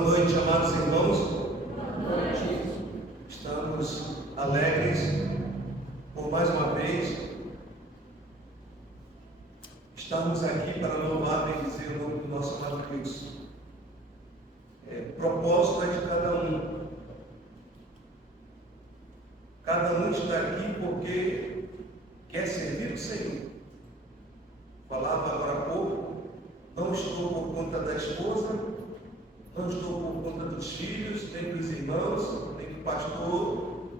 Boa noite, amados irmãos. Boa noite. Estamos alegres por mais uma vez estarmos aqui para louvar e bendizer o nome do nosso amado Cristo. Propósito é de cada um. Cada um está aqui porque quer servir o Senhor. Falava agora há pouco, não estou por conta da esposa, não estou por conta dos filhos, nem dos irmãos, nem do pastor.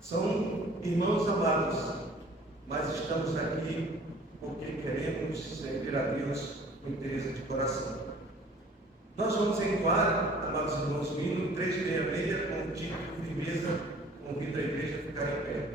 São irmãos amados, mas estamos aqui porque queremos servir a Deus com interesse de coração. Nós vamos entoar, amados irmãos, o hino 366 com o título Firmeza. Convido a igreja a ficar em pé.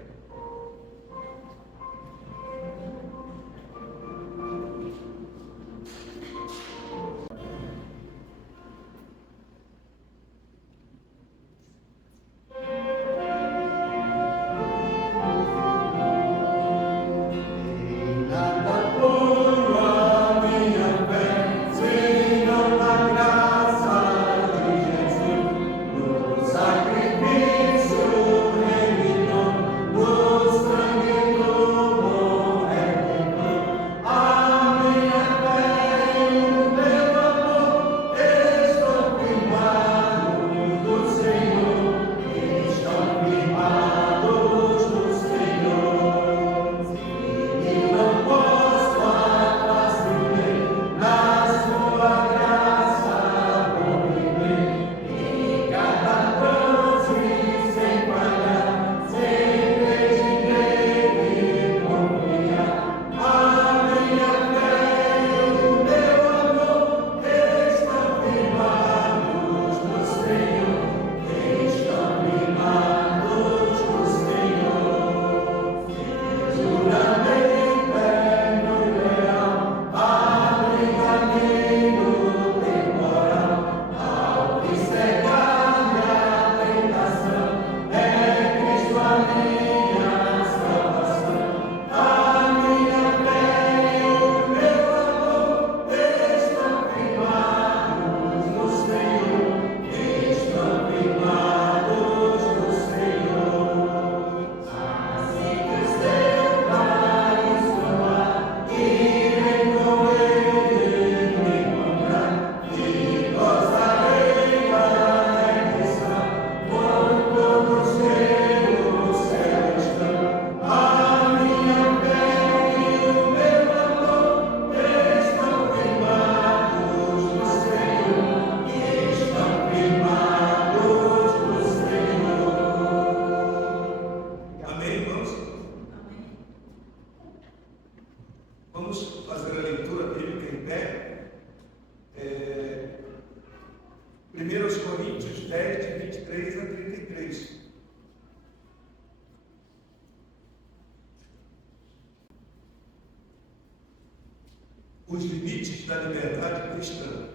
Os limites da liberdade cristã.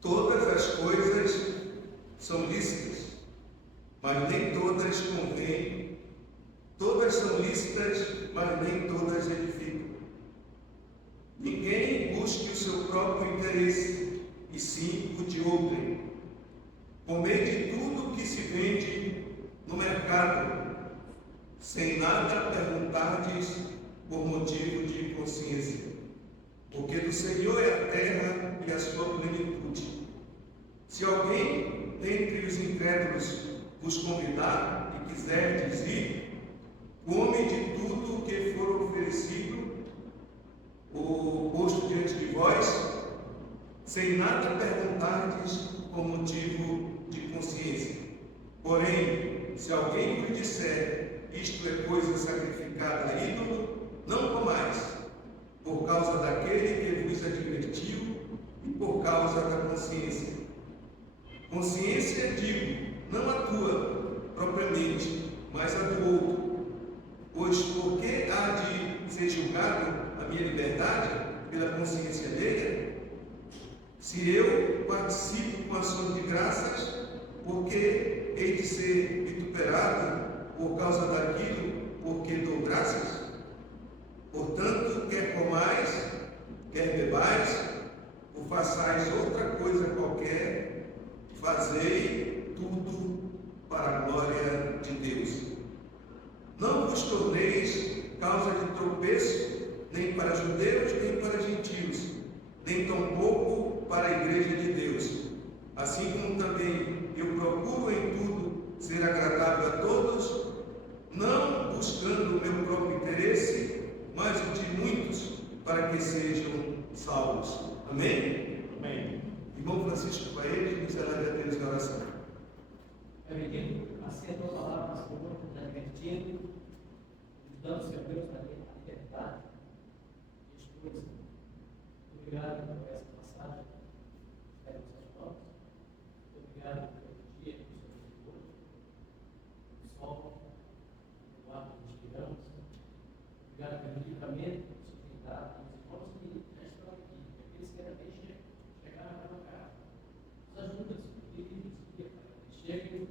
Todas as coisas são lícitas, mas nem todas convêm. Todas são lícitas, mas nem todas edificam. Ninguém busque o seu próprio interesse, e sim o de outrem. Comei de tudo que se vende no mercado, sem nada perguntardes por motivo de consciência. Porque do Senhor é a terra e a sua plenitude. Se alguém dentre os incrédulos vos convidar e quiserdes ir, come de tudo o que for oferecido ou posto diante de vós, sem nada perguntardes por motivo de consciência. Porém, se alguém vos disser, isto é coisa sacrificada a ídolo, não comais, por causa daquele que vos advertiu e por causa da consciência. Consciência, digo, não a tua propriamente, mas a do outro. Pois por que há de ser julgado a minha liberdade pela consciência alheia? Se eu participo com ações de graças, por que hei de ser vituperado por causa daquilo por que dou graças? Portanto, quer comais, quer bebais, o façais outra coisa qualquer, fazei tudo para a glória de Deus. Não vos torneis causa de tropeço, nem para judeus, nem para gentios, nem tampouco para a igreja de Deus. Assim como também eu procuro em tudo ser agradável a todos, não buscando o meu próprio interesse, mas o de muitos, para que sejam salvos. Amém? Amém. Irmão Francisco Paes, nos eleve a Deus na oração. Eu bendigo assim a tua palavra, Senhor, nos advertindo, nos dando, Senhor Deus, a liberdade de escolha. Obrigado por essa passagem, espero que seja nós. Obrigado pelo dia que o Senhor nos deu hoje, o sol, o ar que respiramos. Obrigado pelo livramento que o Senhor tem dado aos irmãos que já estão aqui, aqueles que ainda nem chegaram na casa. Nos ajuda, Senhor, livre-nos, para que cheguem,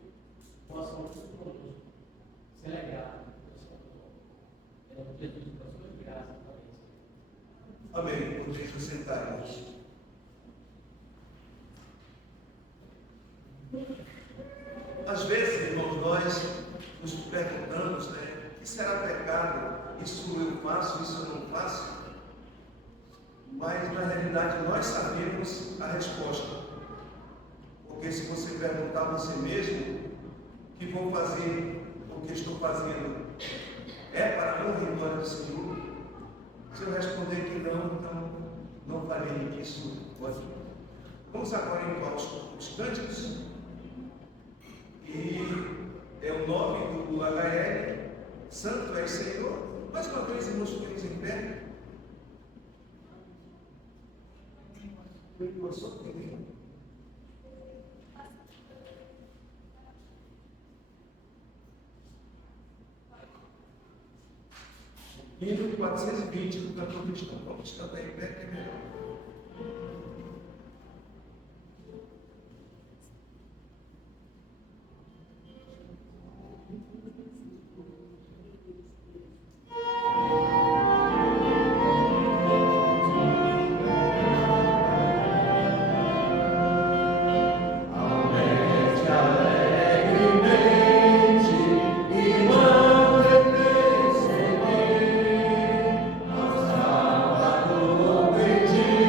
possam junto conosco celebrar o Senhor. É no dia de das suas graças também, Senhor. Amém. Podemos nos sentarmos. Às vezes, irmãos, nós nos perguntamos, né? O que será pecado? Isso eu faço, isso eu não faço? Mas, na realidade, nós sabemos a resposta. Porque se você perguntar a você mesmo, o que vou fazer, o que estou fazendo, é para a honra e glória do Senhor? Se eu responder que não, então não farei isso hoje. Vamos agora em os cânticos. E é o nome do HL, Santo é Senhor. Mais uma vez, irmãos, fiquemos em pé. Hino 420 do cantor cristão. Vamos cantar em pé, que é melhor. Bendito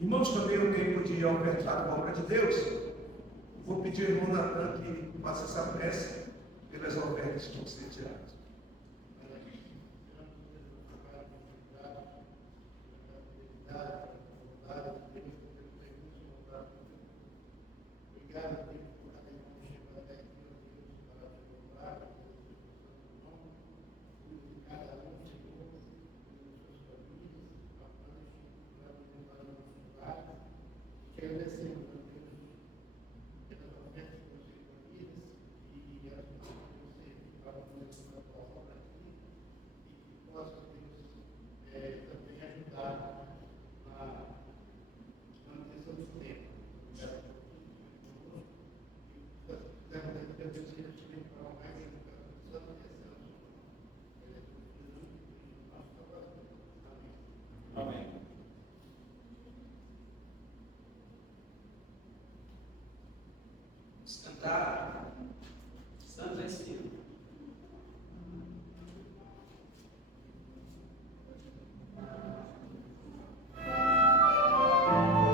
Irmãos, também no tempo de ofertar a obra de Deus, vou pedir ao irmão Natan que faça essa prece pelas ofertas que vão ser tiradas. Cantar Santo Espírito. Thank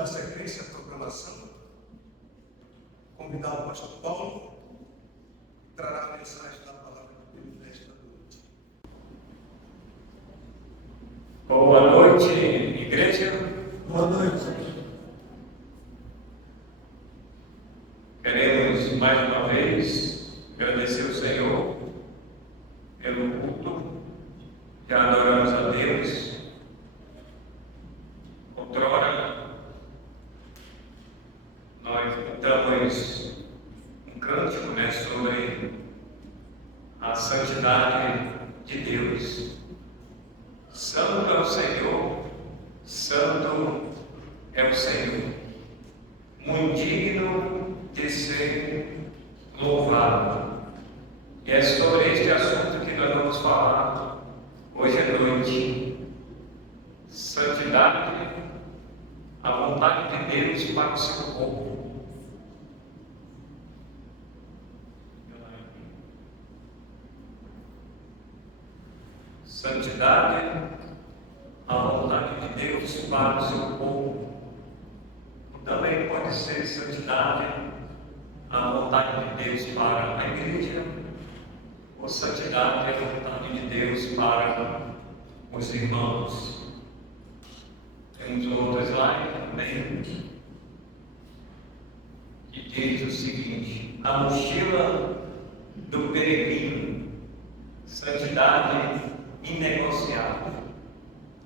dar sequência à programação, convidar o pastor Paulo, que trará a mensagem da palavra de Deus nesta noite. Boa noite, igreja. Boa noite. Queremos mais uma vez agradecer ao Senhor pelo culto. Já adoramos a Deus. Outrora, nós cantamos um cântico, sobre a santidade de Deus. Santo é o Senhor, santo é o Senhor, muito digno de ser louvado. E é sobre este assunto que nós vamos falar hoje à noite. Santidade, a vontade de Deus para o seu povo. Santidade, a vontade de Deus para o seu povo. Também pode ser santidade, a vontade de Deus para a igreja, ou santidade, a vontade de Deus para os irmãos. Temos outro slide também, que diz o seguinte: a mochila do peregrino, santidade inegociável.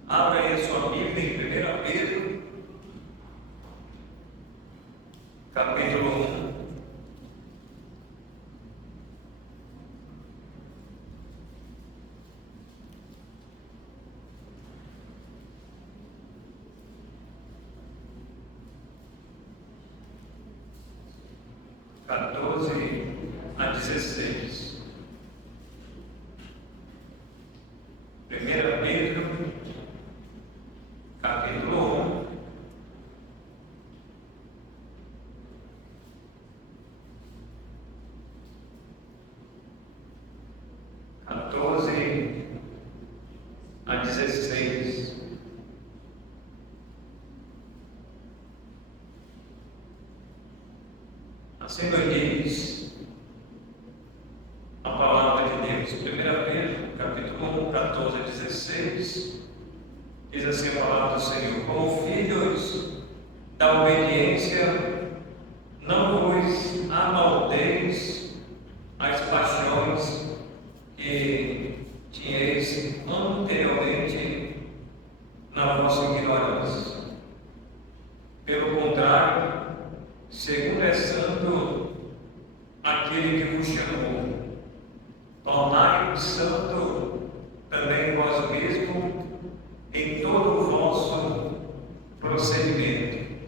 Abra aí a sua Bíblia em 1 Pedro, capítulo 1. A 16. 1 Pedro, capítulo 1, a 16. Assim nos diz a palavra de Deus. 1 Pedro, capítulo 1, 14 a 16, diz assim a palavra do Senhor: como filhos da obediência, não vos amaldeis as paixões que tinhais anteriormente na vossa ignorância. Pelo contrário, segundo é santo aquele que vos chamou, tornai-vos santo também vós mesmo em todo o vosso procedimento,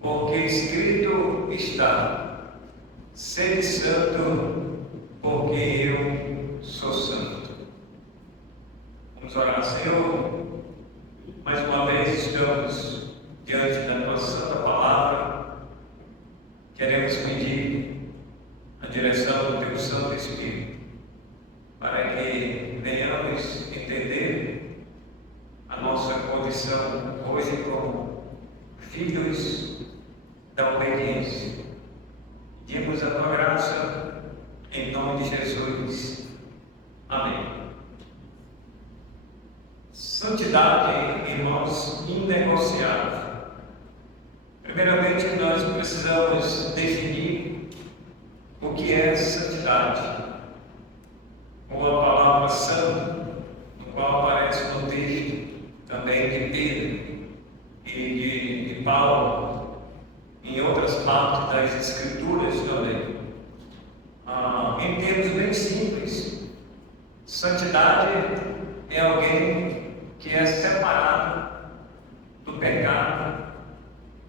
porque escrito está: sede santo, porque eu sou santo. Vamos orar. Senhor, mais uma vez estamos diante da tua santa palavra. Queremos pedir a direção do teu Santo Espírito para que venhamos entender a nossa condição hoje como filhos da obediência. Pedimos a tua graça em nome de Jesus. Amém. Santidade, irmãos, inegociável. Primeiramente, nós precisamos definir o que é santidade, ou a palavra santo, no qual aparece no texto também de Pedro e de Paulo, em outras partes das Escrituras também. Em termos bem simples, santidade é alguém que é separado do pecado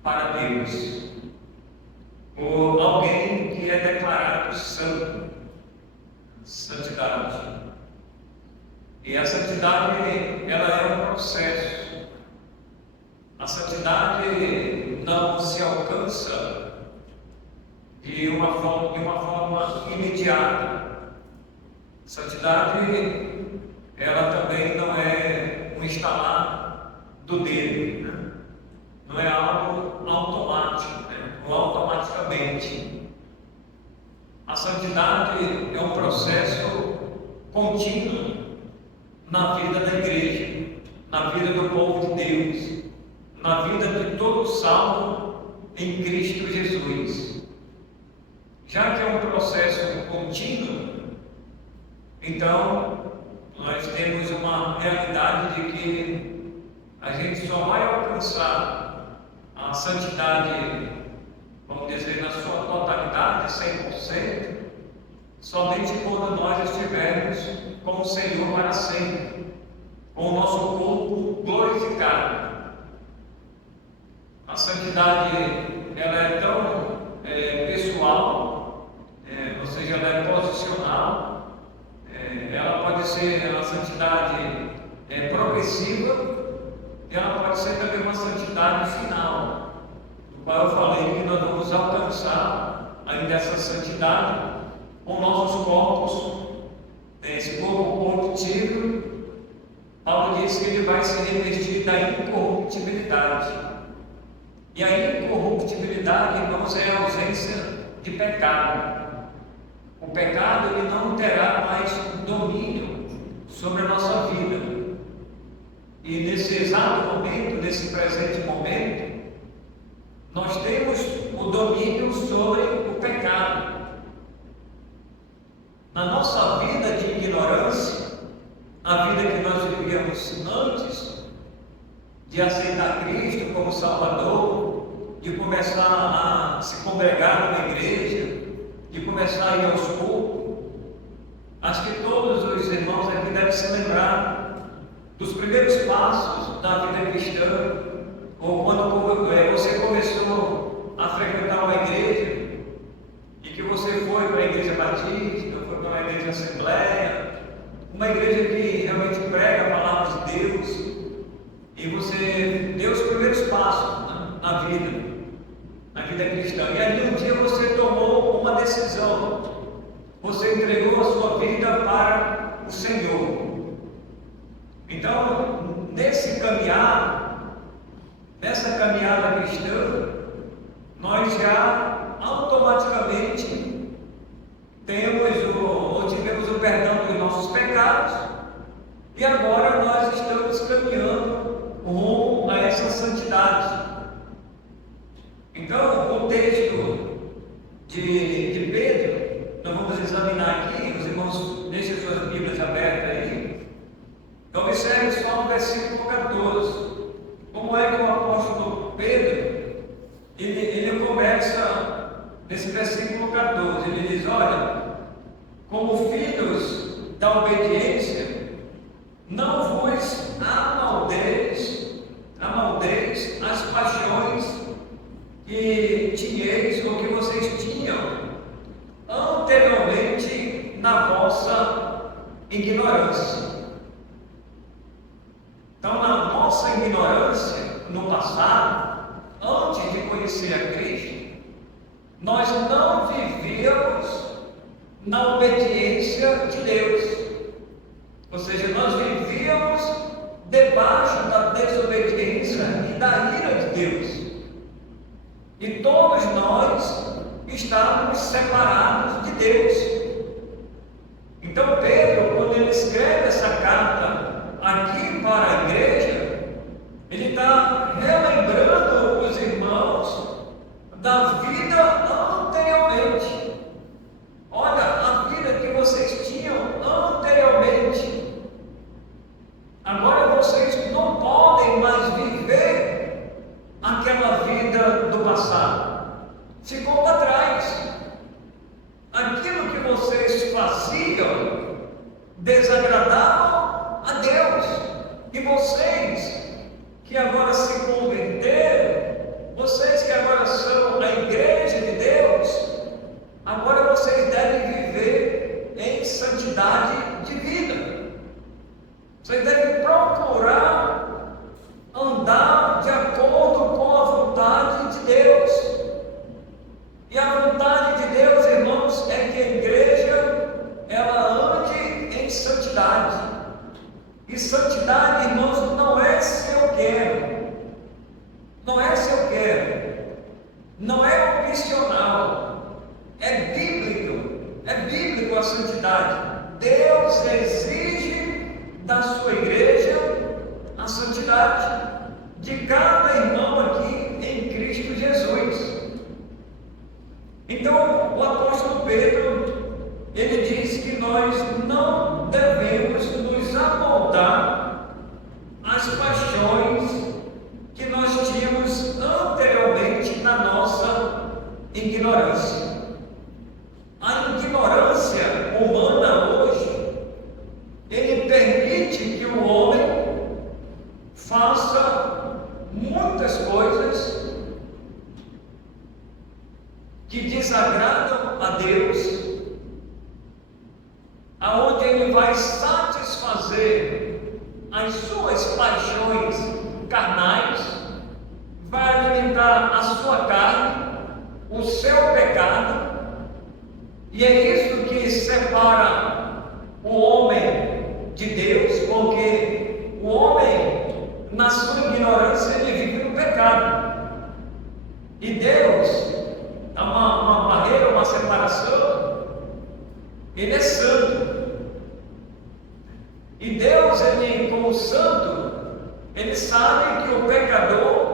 para Deus, ou alguém que é declarado santo, santidade. E a santidade, ela é um processo. A santidade não se alcança de uma forma imediata. Santidade, ela também não é um estalar do dedo, não é algo automático, né? Ou automaticamente. A santidade é um processo contínuo na vida da igreja, na vida do povo de Deus, na vida de todo salvo em Cristo Jesus. Já que é um processo contínuo, então nós temos uma realidade de que a gente só vai alcançar a santidade, vamos dizer, na sua totalidade, 100%, somente quando nós estivermos com o Senhor para sempre, com o nosso corpo glorificado. A santidade, ela é tão pessoal, ou seja, ela é posicional, ela pode ser uma santidade progressiva, e ela pode ser também uma santidade final, do qual eu falei que nós vamos alcançar ainda essa santidade com nossos corpos, esse corpo corruptível. Paulo diz que ele vai se revestir da incorruptibilidade. E a incorruptibilidade, irmãos, é a ausência de pecado. O pecado ele não terá mais domínio sobre a nossa vida. E nesse exato momento, nesse presente momento, nós temos o domínio sobre o pecado. Na nossa vida de ignorância, a vida que nós vivíamos antes de aceitar Cristo como Salvador, de começar a se congregar numa igreja, de começar a ir aos cultos, acho que todos os irmãos aqui devem se lembrar dos primeiros passos da vida cristã, ou quando você começou a frequentar uma igreja, e que você foi para a igreja batista, foi para uma igreja assembleia, uma igreja que realmente prega a palavra de Deus, e você deu os primeiros passos na vida cristã, e ali um dia você tomou uma decisão, você entregou a sua vida para o Senhor. Então, nessa caminhada cristã, nós já automaticamente tivemos o perdão dos nossos pecados, e agora nós estamos caminhando rumo a essa santidade. Então, o texto de Pedro, nós vamos examinar aqui, os irmãos deixem suas Bíblias abertas aí. Observe só no versículo 14, como é que o apóstolo Pedro, ele começa nesse versículo 14, ele diz: olha, como filhos da obediência, não vos amaldeis as paixões que tinhais, ou que vocês tinham anteriormente na vossa ignorância. Então, na nossa ignorância, no passado, antes de conhecer a Cristo, nós não vivíamos na obediência de Deus. Ou seja, nós vivíamos debaixo da desobediência e da ira de Deus. E todos nós estávamos separados de Deus. Então, Pedro, quando ele escreve essa carta aqui para a igreja, ele está relembrando os irmãos da vida anteriormente. Olha, a vida que vocês tinham anteriormente. Agora vocês não podem mais viver aquela vida do passado. Ficou para trás. Aquilo que vocês faziam desagradava a Deus. E vocês que agora se converteram, vocês que agora são a igreja de incondicional. É bíblico a santidade. Deus exige da sua igreja a santidade, de cada irmão aqui em Cristo Jesus. Então, o apóstolo Pedro, ele diz que nós não devemos nos amoldar às paixões que nós tínhamos anteriormente na nossa ignorância. A ignorância humana hoje, ele permite que o homem faça muitas coisas que desagradam a Deus, aonde ele vai satisfazer as suas paixões carnais, vai alimentar a sua carne, o seu pecado, e é isso que separa o homem de Deus, porque o homem, na sua ignorância, ele vive no pecado, e Deus há uma barreira, uma separação. Ele é santo, e Deus, ele, como santo, ele sabe que o pecador,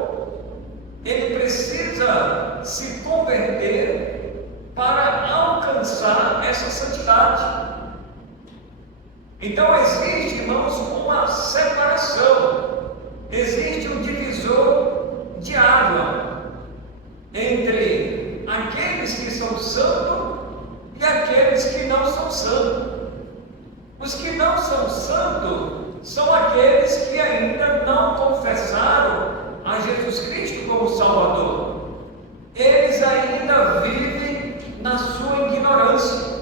ele precisa se converter para alcançar essa santidade. Então existe, irmãos, uma separação, existe um divisor de água entre aqueles que são santos e aqueles que não são santos. Os que não são santos são aqueles que ainda não confessaram a Jesus Cristo como Salvador. Eles ainda vivem na sua ignorância.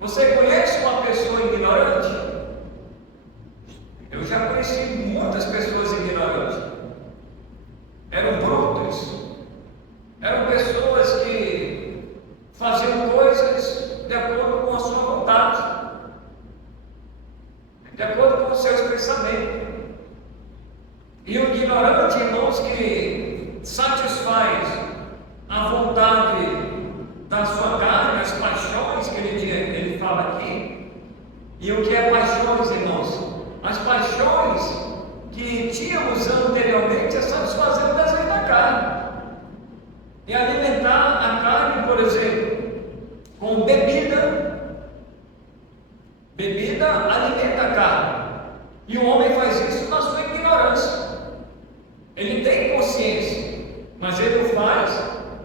Você conhece uma pessoa ignorante? Eu já conheci muitas pessoas ignorantes. Eram brutos, eram pessoas que faziam coisas de acordo com a sua vontade, de acordo com os seus pensamentos. E o ignorante, irmãos, que satisfaz a vontade da sua carne, as paixões que ele fala aqui. E o que é paixões, irmãos? As paixões que tínhamos anteriormente é satisfazer o desejo da carne. E alimentar a carne, por exemplo, com bebida. Bebida alimenta a carne. E o homem faz isso na sua ignorância. Ele tem consciência, mas ele o faz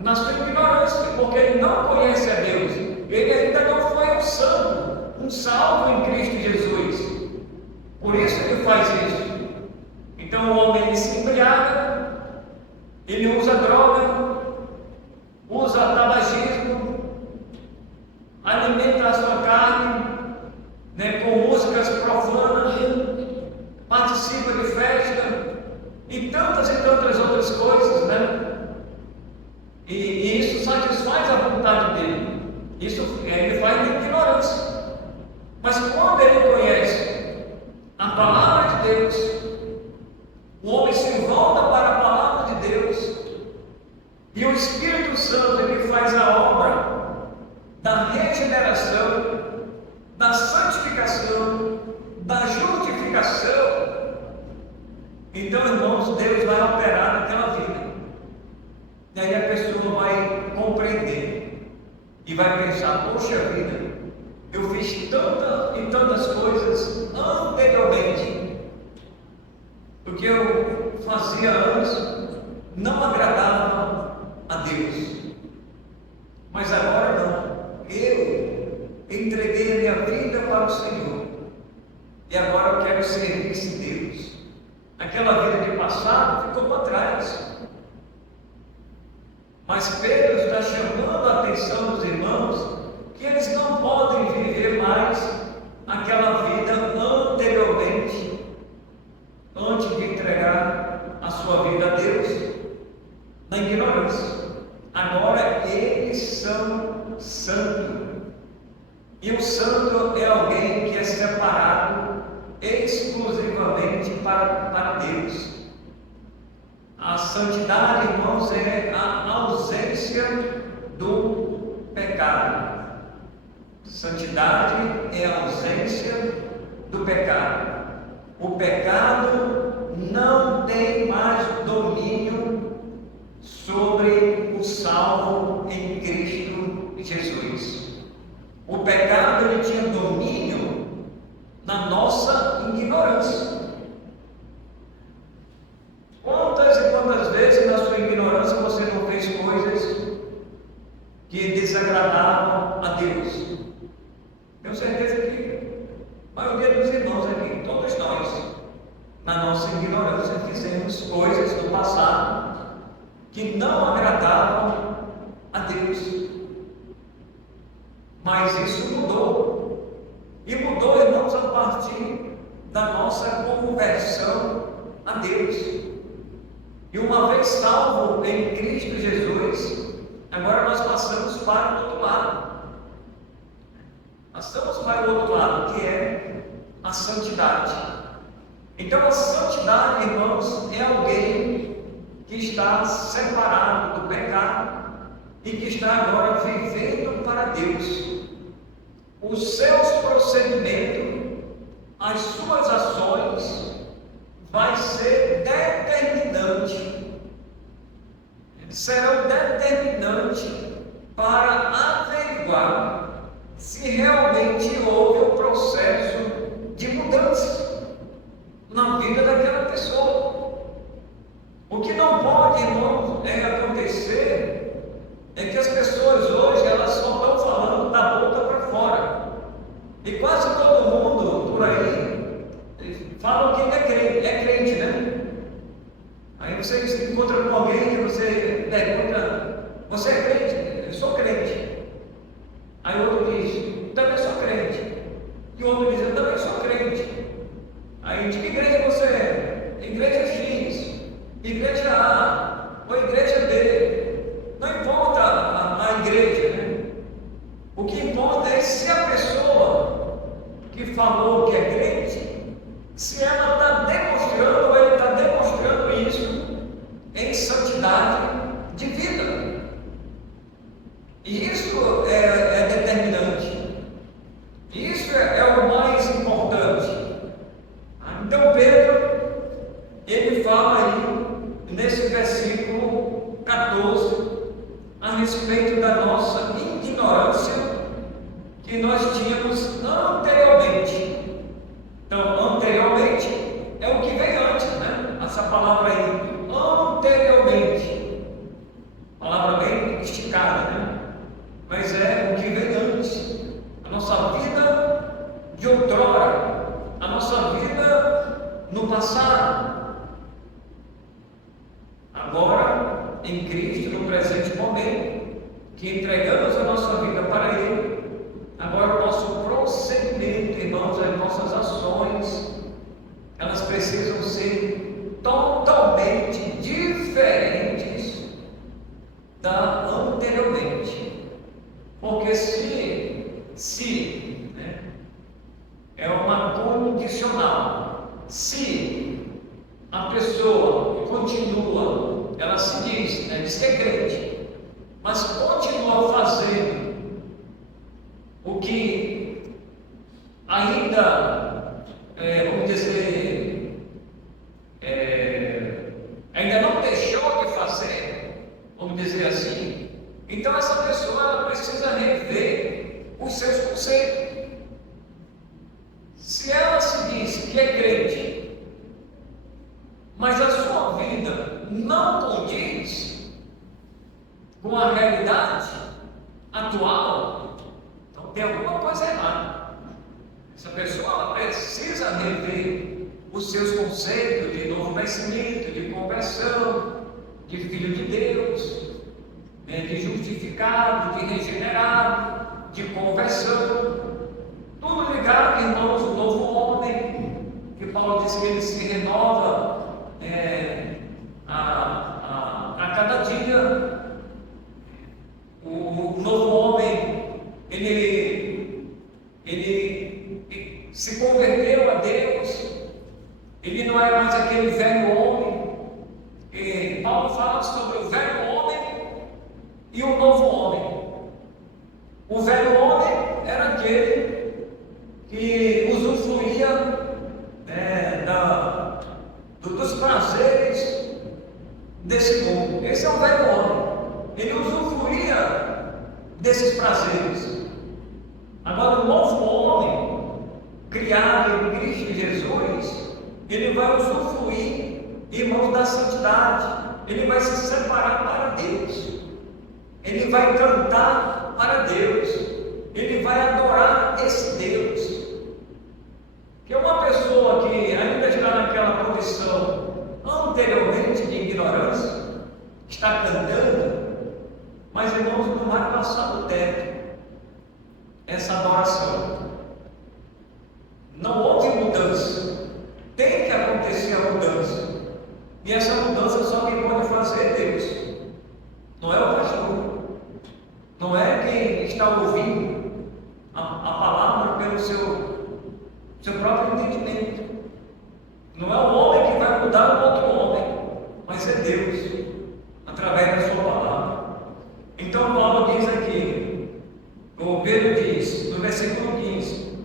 na sua ignorância, porque ele não conhece a Deus. Ele ainda não foi um santo, um salvo em Cristo Jesus. Por isso ele faz isso. Então o homem, ele se embriaga, ele usa droga, usa tabagismo, alimenta a sua carne, com músicas profanas, participa de festa e tantas outras coisas, E isso satisfaz a vontade dele. Isso ele faz na ignorância. Mas quando ele conhece a palavra de Deus, o homem se volta para a palavra de Deus, e o Espírito Santo, ele faz a obra da regeneração, da santificação, da justificação. Então, irmãos, Deus vai operar naquela vida. E aí a pessoa vai compreender e vai pensar: poxa vida, eu fiz tantas coisas anteriormente. O que eu fazia antes não agradava a Deus. Mas agora não. Eu entreguei a minha vida para o Senhor. E agora eu quero servir esse Deus. Aquela vida de passado ficou para trás. Mas Pedro está chamando a atenção dos irmãos que eles não podem viver mais aquela vida anteriormente, antes de entregar a sua vida a Deus, na ignorância. Agora eles são santos. E o santo é alguém que é separado exclusivamente para Deus. A santidade, irmãos, é a ausência Santidade é a ausência do pecado. O pecado não tem mais domínio sobre o salvo em Cristo Jesus. O pecado ele tinha domínio na nossa ignorância. Quantas e quantas vezes na sua ignorância você não fez coisas que desagradavam a Deus? Tenho certeza que a maioria dos irmãos aqui, todos nós, na nossa ignorância, fizemos coisas no passado que não agradavam a Deus. Mas isso mudou. E mudou, irmãos, a partir da nossa conversão a Deus. E uma vez salvo em Cristo Jesus, agora nós passamos para o outro lado. Passamos para o outro lado, que é a santidade. Então a santidade, irmãos, é alguém que está separado do pecado e que está agora vivendo para Deus. Os seus procedimentos, as suas ações, vai ser determinante, serão determinantes para averiguar se realmente houve um processo de mudança na vida daquela pessoa. O que não pode, irmãos, acontecer é que as pessoas hoje elas só estão falando da boca para fora. E quase todo mundo por aí fala que é crente, né? Aí você se encontra com alguém que você pergunta: você é crente? Eu sou crente. Aí o outro diz: também sou crente. E o outro diz: eu também sou crente. Aí de que igreja você é? Igreja X, igreja A ou igreja B. Não importa a igreja, né? O que importa é se a pessoa que falou que é crente, se ela está demonstrando ou ele está demonstrando isso em santidade de vida. E isso é determinante. Isso é o mais importante. Então Pedro, ele fala aí, nesse versículo 14, a respeito da nossa ignorância que nós tínhamos anteriormente. Então, anteriormente é o que vem antes, né? Essa palavra aí, anteriormente, palavra bem esticada, né? Mas é o que vem antes. A nossa vida de outrora, a nossa vida no passado. Agora, em Cristo, no presente momento, que entregamos a nossa vida para Ele, agora o nosso procedimento, irmãos, as nossas ações, elas precisam ser totalmente diferentes da anteriormente. Porque se né, é uma condicional, se a pessoa continua, ela se diz, né, diz que é crente, mas continua fazendo o que ainda, vamos dizer, ainda não deixou de fazer, vamos dizer assim, então essa pessoa ela precisa rever os seus conceitos. Se ela se diz que é crente, mas a sua vida não condiz com a realidade atual, então tem alguma coisa errada. Essa pessoa ela precisa rever os seus conceitos de novo nascimento, de conversão, de filho de Deus, né, de justificado, de regenerado, de conversão. Tudo ligado, irmãos, o novo homem, que Paulo diz que ele se renova a cada dia. O novo homem, ele se converteu a Deus, ele não é mais aquele velho homem. E Paulo fala sobre o velho homem e o novo homem. O velho homem era aquele desses prazeres. Agora, o novo homem, criado em Cristo Jesus, ele vai usufruir, irmãos, da santidade. Ele vai se separar para Deus. Ele vai cantar para Deus. Ele vai adorar esse Deus. Que uma pessoa que ainda está naquela condição anteriormente de ignorância, está cantando, mas irmãos, não vai passar do teto essa adoração. Não houve mudança. Tem que acontecer a mudança. E essa mudança só quem pode fazer é Deus. Não é o pastor. Não é quem está ouvindo a palavra pelo seu próprio entendimento. Não é o homem que vai mudar o outro homem, mas é Deus, através da sua palavra. Então Paulo diz aqui, ou Pedro diz, no versículo 15: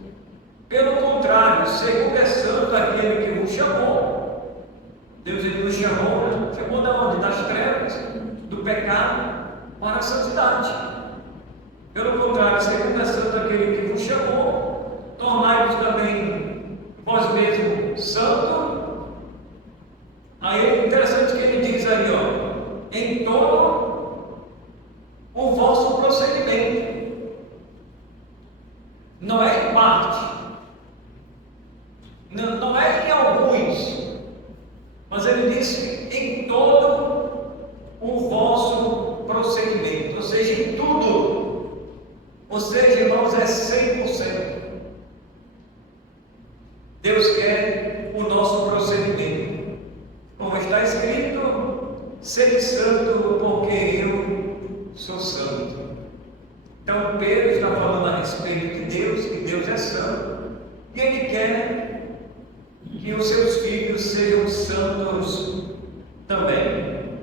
pelo contrário, segundo é santo aquele que vos chamou. Deus, ele nos chamou de onde? Das trevas, do pecado, para a santidade. Pelo contrário, segundo é santo aquele que vos chamou, tornai-vos também vós mesmos santo. Aí é interessante que ele diz aí, ó, em todo o vosso procedimento. Não é em parte, não é em alguns, mas ele disse em todo o vosso procedimento, ou seja, em tudo. Ou seja, irmãos, é 100%. Deus quer o nosso procedimento. Como está escrito, sede santo, porque eu sou santo. Então Pedro está falando a respeito de Deus, que Deus é santo, e ele quer que os seus filhos sejam santos também.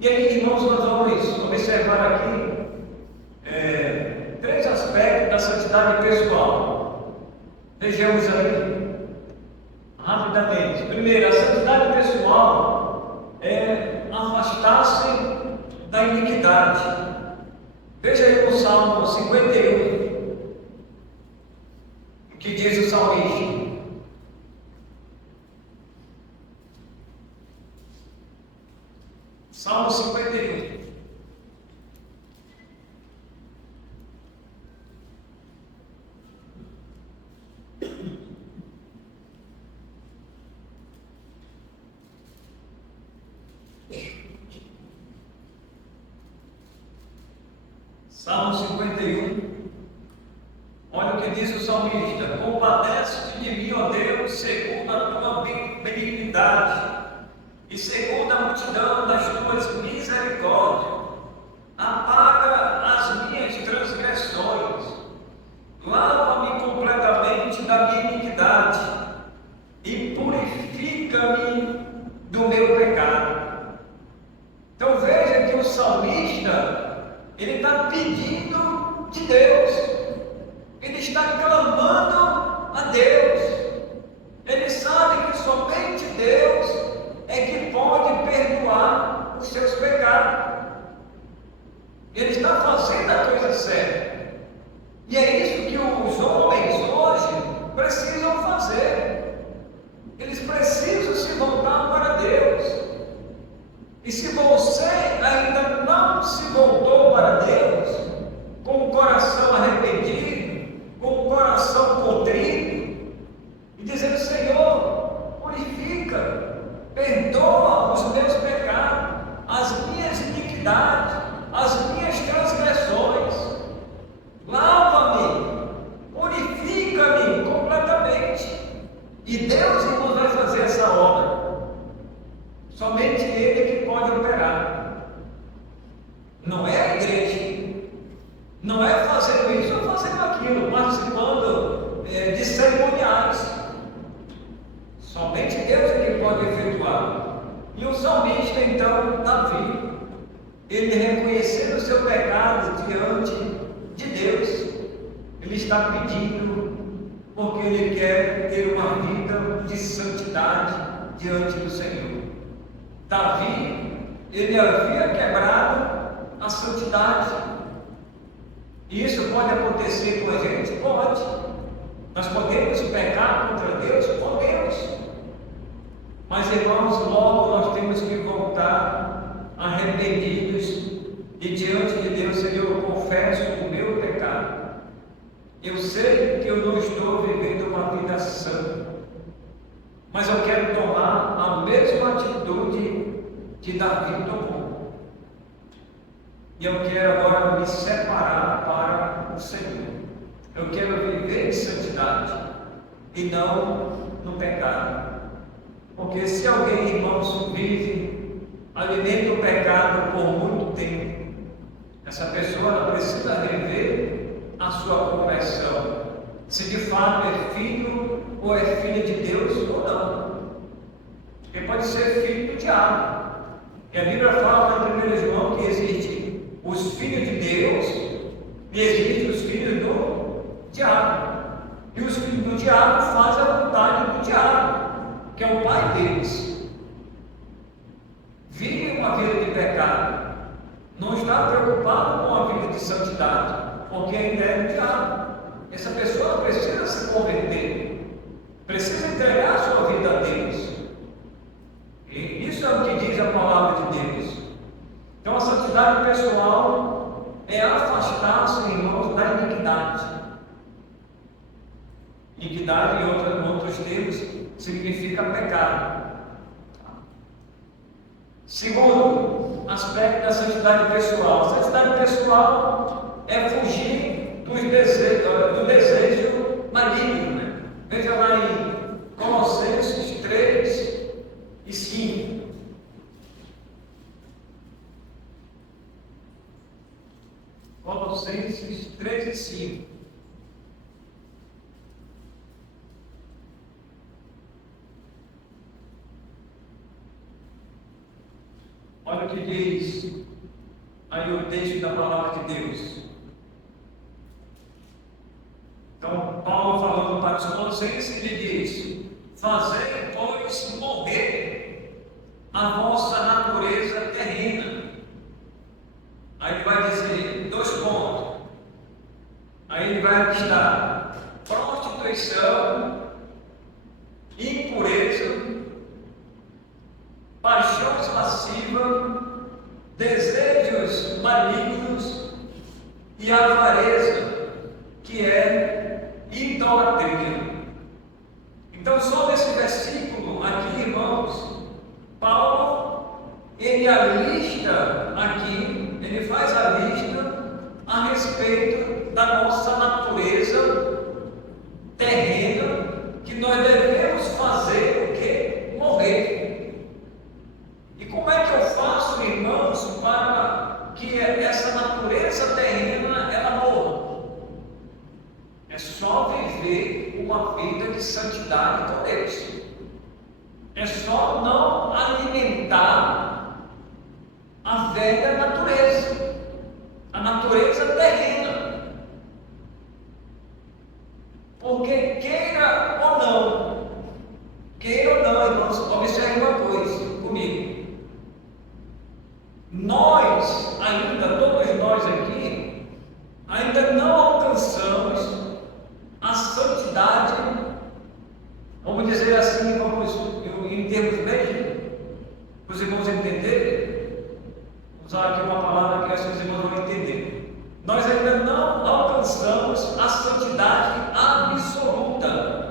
E aí, irmãos, nós vamos observar aqui 3 aspectos da santidade pessoal. Vejamos aí rapidamente. Primeiro, a santidade pessoal é afastar-se da iniquidade. Veja aí no Salmo 51, que diz o salmista: Salmo 51. Salmo 51, olha o que diz o salmista: compadece-te de mim, ó Deus, segundo a tua benignidade e segundo a multidão das tuas misericórdias. Apaga as minhas transgressões, lava-me completamente da minha iniquidade e purifica-me do meu pecado. Então veja que o salmista, ele está pedindo de Deus, ele está clamando a Deus. Ele sabe que somente Deus é que pode perdoar os seus pecados. Ele está fazendo a coisa certa, e é isso que os homens hoje precisam fazer. Eles precisam se voltar para Deus. E se você ainda não se voltou para Deus, com o coração arrependido, com o coração contrito, e dizendo: Senhor, purifica, perdoa os meus pecados, as minhas iniquidades, as minhas transgressões, lava-me, purifica-me completamente. E Deus, irmãos, vai fazer essa obra. Somente Ele é que pode operar. Não é a igreja, não é fazendo isso ou fazendo aquilo, participando de cerimoniais. Somente Deus é que pode efetuar. E o salmista, então, Davi, ele reconhecendo o seu pecado diante de Deus, ele está pedindo, porque ele quer ter uma vida de santidade diante do Senhor. Davi, ele havia quebrado a santidade. E isso pode acontecer com a gente? Pode. Nós podemos pecar contra Deus? Podemos. Mas, irmãos, logo nós temos que voltar arrependidos e diante de Deus, Senhor, eu confesso o meu pecado. Eu sei que eu não estou vivendo uma vida sã, mas eu quero tomar a mesma atitude de Davi tomou. E eu quero agora me separar para o Senhor. Eu quero viver em santidade e não no pecado. Porque se alguém, irmãos, vive, alimenta o pecado por muito tempo, essa pessoa precisa rever a sua conversão. Se de fato é filho ou é filha de Deus ou não. Porque pode ser filho do diabo. E a Bíblia fala em 1 João que existe os filhos de Deus e existem os filhos do diabo. E os filhos do diabo fazem a vontade do diabo, que é o pai deles. Vive uma vida de pecado, não está preocupado com a vida de santidade, porque ainda é do diabo. Essa pessoa precisa se converter, precisa entregar a sua vida a Deus. E isso é o que diz a palavra de Deus. Então a santidade pessoal é afastar-se, irmãos, da iniquidade. Iniquidade, em outros termos, significa pecado. Segundo aspecto da santidade pessoal. A santidade pessoal é fugir do desejo maligno. Né? Veja lá em Colossenses 3 e 5. Colossenses 3 e 5. Olha o que diz aí o texto da palavra de Deus. Então, Paulo falando para os Colossenses, ele diz: fazei, pois, morrer a vossa natureza terrena. Aí ele vai dizer 2 pontos. Aí ele vai listar prostituição, impureza, paixões lascivas, desejos malignos e avareza, que é idolatria. Então, só nesse versículo aqui, irmãos, Paulo, ele alista aqui, ele faz a lista a respeito da nossa natureza terrena, que nós devemos fazer o quê? Morrer. E como é que eu faço, irmãos, para que essa natureza terrena ela morra? É só viver uma vida de santidade com Deus. É só não alimentar a velha natureza, a natureza terrena. Porque queira ou não, irmãos, observe uma coisa comigo. Nós, ainda, todos nós aqui, ainda não alcançamos a santidade, vamos dizer assim, em termos bem, para os irmãos entenderem, vou usar aqui uma palavra que acho que os irmãos vão entender. Nós ainda não alcançamos a santidade absoluta.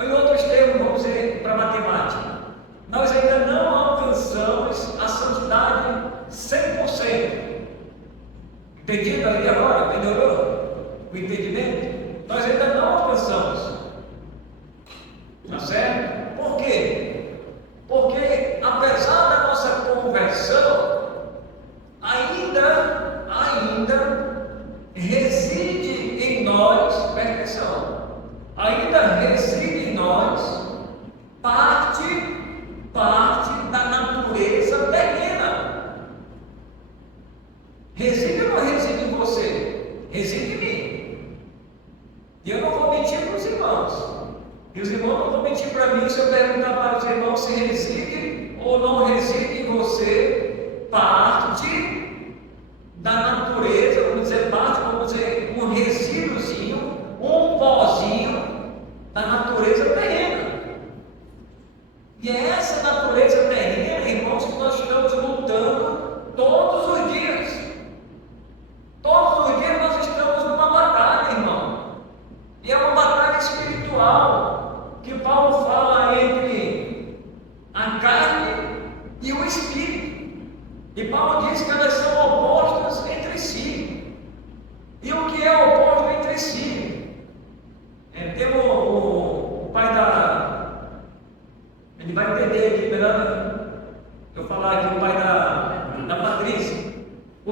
Em outros termos, vamos dizer para a matemática, nós ainda não alcançamos a santidade 100%. Entendido aí agora? Melhorou o entendimento? Nós ainda não alcançamos. Tá certo? Por quê? Porque apesar da nossa conversão, ainda reside em nós, presta atenção, ainda reside em nós parte da natureza terrena. Reside ou não reside em você? Reside em mim. E eu não vou mentir para os irmãos. E os irmãos não vão mentir para mim se eu perguntar para os irmãos se reside ou não reside em você parte da natureza, vamos dizer, parte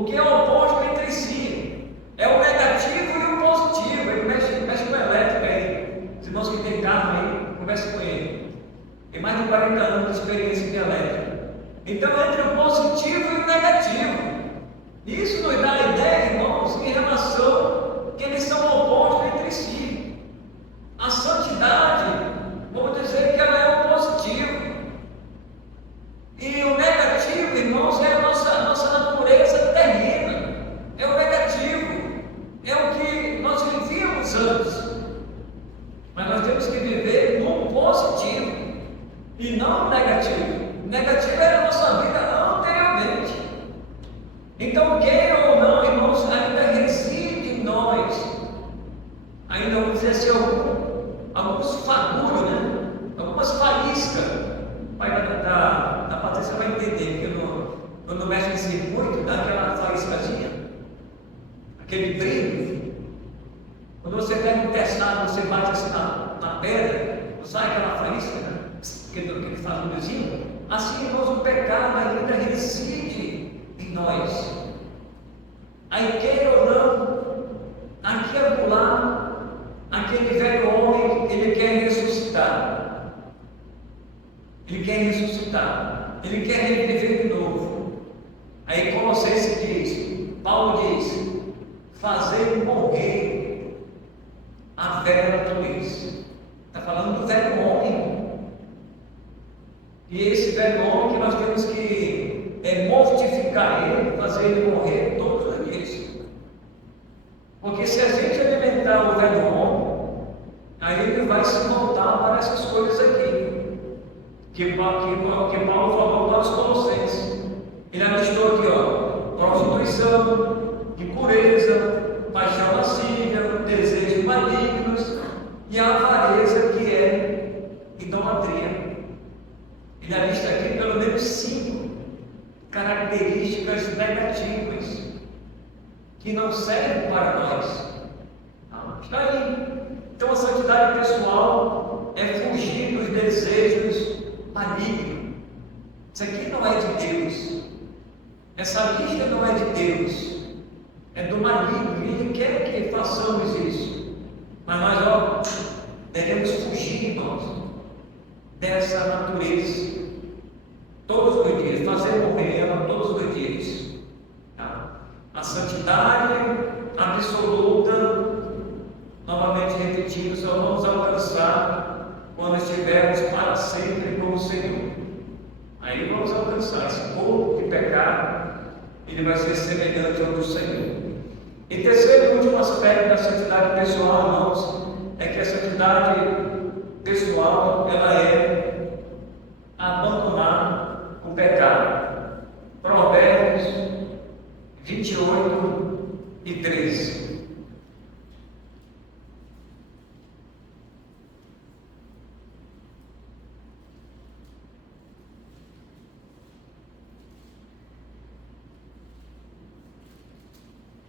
porque é o oposto entre si. É o negativo e o positivo. Ele mexe com o elétrico aí. Os irmãos que tem carro aí, converse com ele. Tem mais de 40 anos de experiência de elétrica. Então, entre o positivo e o negativo. Isso nos dá a ideia, irmãos, em relação que eles são opostos entre si. A santidade, vamos dizer que ela é o positivo. E o negativo, irmãos, é a nossa natureza terrena. É o negativo. É o que nós vivíamos antes. Mas nós temos que viver no positivo e não no negativo. O negativo era a nossa vida anteriormente. Então, queira ou não, irmãos, ainda reside em nós. Ainda vamos dizer assim, alguns fagulhos, né? Algumas faíscas. O pai da Patrícia vai entender que quando mexe em circuito, dá aquela faíscazinha, aquele brilho. Quando você pega um testado, você bate assim na pedra, não sai aquela faísca, né? Aquele fagulhozinho. Assim, irmãos, o pecado ainda reside em nós. Aí, queira ou não, aqui e acolá, aquele velho homem, ele quer ressuscitar. Ele quer ressuscitar. Ele quer reviver de novo. Aí, Colossenses diz, Paulo diz, fazer morrer a velha natureza. Está falando do velho homem. E esse velho homem que nós temos que mortificar ele, fazer ele morrer todos os dias. Porque se a gente alimentar o velho homem, aí ele vai se voltar para essas coisas aqui, que Paulo falou para os Colossenses. Ele alistou aqui, prostituição, impureza, paixão lascívia, desejos malignos e a avareza, que é idolatria. Ele alista aqui pelo menos 5 características negativas que não servem para nós. Está aí. Então, a santidade pessoal é fugir dos desejos malignos. Isso aqui não é de Deus. Essa lista não é de Deus. É do maligno. Ele quer que façamos isso. Mas nós, devemos fugir, irmãos, dessa natureza todos os dias, fazer morrer ela todos os dias. A santidade absoluta, novamente repetindo, só vamos alcançar quando estivermos para sempre com o Senhor. Aí vamos alcançar esse corpo de pecado, ele vai ser semelhante ao do Senhor. E terceiro e último aspecto da santidade pessoal, irmãos, é que a santidade pessoal, ela é abandonar o pecado. Provérbios 28 e 13.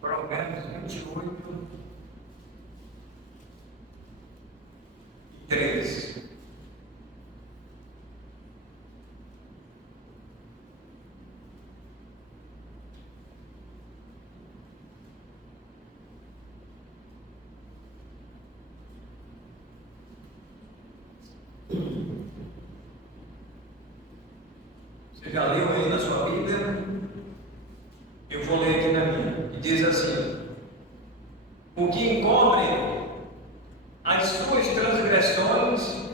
Provérbios 28 e 13. Você já leu aí na sua Bíblia? Eu vou ler aqui na minha. E diz assim: o que encobre as suas transgressões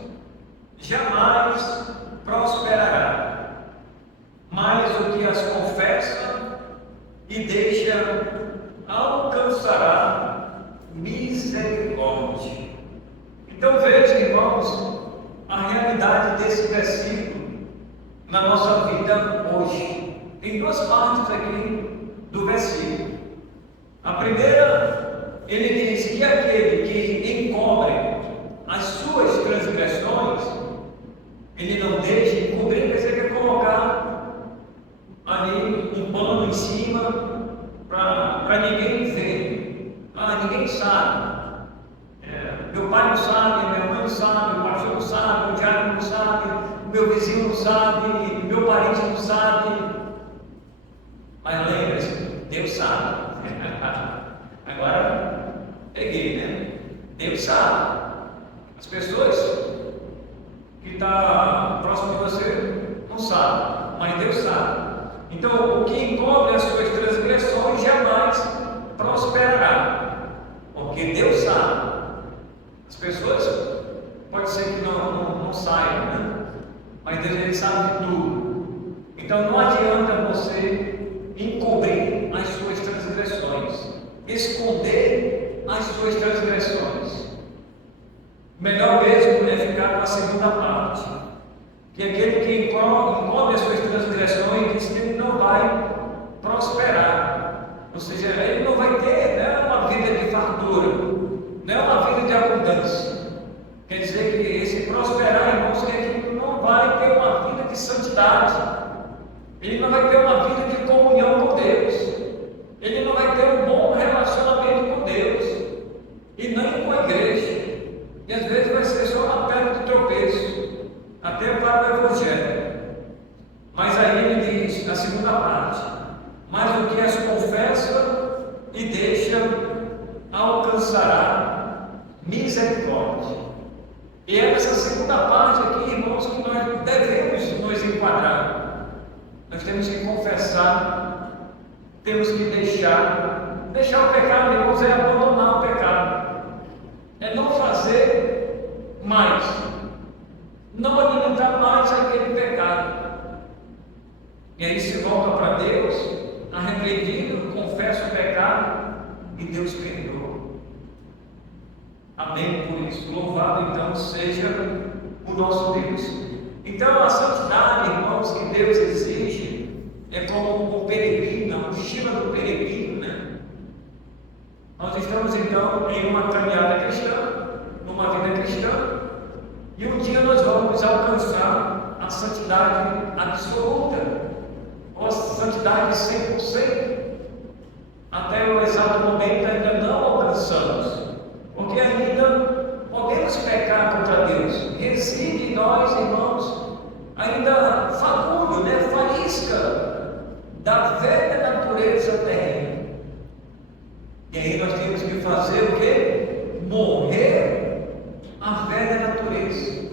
jamais prosperará, mas o que as confessa e deixa alcançará misericórdia. Então veja, irmãos, a realidade desse versículo na nossa vida hoje. Tem duas partes aqui do versículo. A primeira, ele diz que aquele que encobre as suas transgressões, ele não deixa encobrir, quer dizer, quer colocar ali um pano em cima para ninguém ver. Ninguém sabe. Meu pai não sabe, minha mãe não sabe, o pastor não sabe, o diácono não sabe, o meu vizinho não sabe, meu parente não sabe. Mas lembre-se, Deus sabe. Ele sabe. As pessoas que estão próximas de você não sabem, mas Deus sabe. Então, o que encobre as suas transgressões jamais prosperará, porque Deus sabe. As pessoas, pode ser que não saibam, né? Mas Deus, Ele sabe de tudo. Então, não adianta você encobrir as suas transgressões, esconder as suas transgressões. Melhor mesmo é ficar com a segunda parte, que aquele que encobre as suas transgressões diz que ele não vai prosperar, ou seja, ele não vai ter, não é uma vida de fartura, não é uma vida de abundância. Quer dizer que esse prosperar, irmãos, quer dizer que ele não vai ter uma vida de santidade, ele não vai ter uma vida de comunhão com Deus, ele não vai ter um bom relacionamento com Deus e nem com a igreja. E às vezes vai ser só uma pedra de tropeço, até para o Evangelho. Mas aí ele diz, na segunda parte, mas o que as confessa e deixa, alcançará misericórdia. E é nessa segunda parte aqui, irmãos, que nós devemos nos enquadrar. Nós temos que confessar, temos que deixar o pecado, irmãos, é abandonar o pecado. É não fazer mais, não alimentar mais aquele pecado. E aí se volta para Deus, arrependido, confessa o pecado e Deus perdoa. Amém por isso. Louvado então seja o nosso Deus. Então a santidade, irmãos, que Deus exige é como um peregrino, a mochila do peregrino, né? Nós estamos então em uma caminhada cristã, numa vida cristã, e um dia nós vamos alcançar a santidade absoluta, ou a santidade 100%. Até o exato momento ainda não alcançamos, porque ainda podemos pecar contra Deus. Reside em nós, irmãos, ainda fagulho, né? Faísca da velha natureza terrena. E aí nós temos que fazer o quê? Morrer a velha natureza,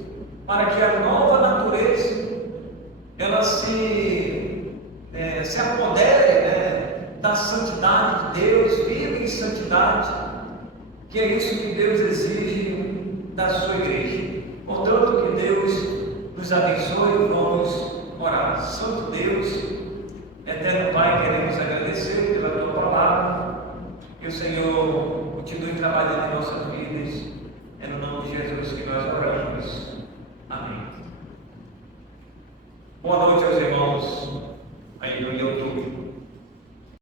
para que a nova natureza ela se apodere, né, da santidade de Deus, viva em santidade, que é isso que Deus exige da sua igreja. Portanto, que Deus nos abençoe. Vamos orar. Santo Deus, eterno Pai, queremos agradecer pela tua palavra. Que o Senhor continue trabalhando em nossas vidas. É no nome de Jesus que nós oramos. Amém. Boa noite aos irmãos aí no YouTube.